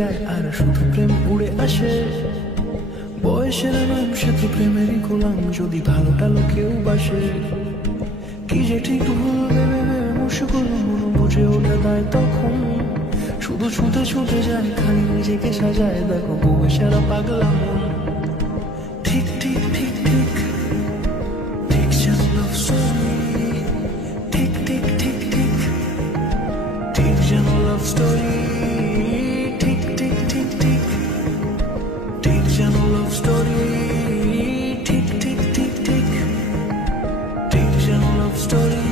যায় আর শুধু প্রেম উড়ে আসে। বয়সের নাম সে তো প্রেমেরই গোলাম, যদি ভালোটা লোকেও বাসে। কি যে ঠিক ভুল ভেবে ভেবে মুশকিল মন বুঝে ওঠে তাই তখন শুধু ছুটে ছুটে যায়, খালি নিজেকে সাজায়। দেখো বউয়ে সারা পাগলা মন। ঠিক ঠিক ঠিক ঠিক ঠিক যেন লাভ স্টোরি। ঠিক ঠিক ঠিক ঠিক ঠিক যেন লাভ স্টোরি। ঠিক ঠিক ঠিক ঠিক ঠিক যেন লাভ স্টোরি। ঠিক ঠিক ঠিক ঠিক ঠিক যেন লাভ স্টোরি।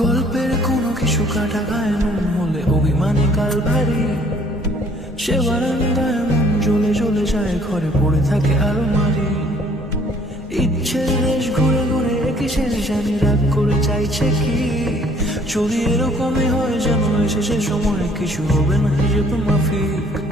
গল্পের কোনো কিছু কাটা গায়ে নুন হলে অভিমানে কাল ভারী। সে বারান্দায় মন জ্বলে জ্বলে যায়, ঘরে পড়ে থাকে আরো মারি। ইচ্ছের দেশ ঘুরে ঘুরে একই শেষ জানি, রাগ করে চাইছে কি যদি এরকমই হয় যেন এসে সে সময় কিছু হবে না হিসেবে মাফিক।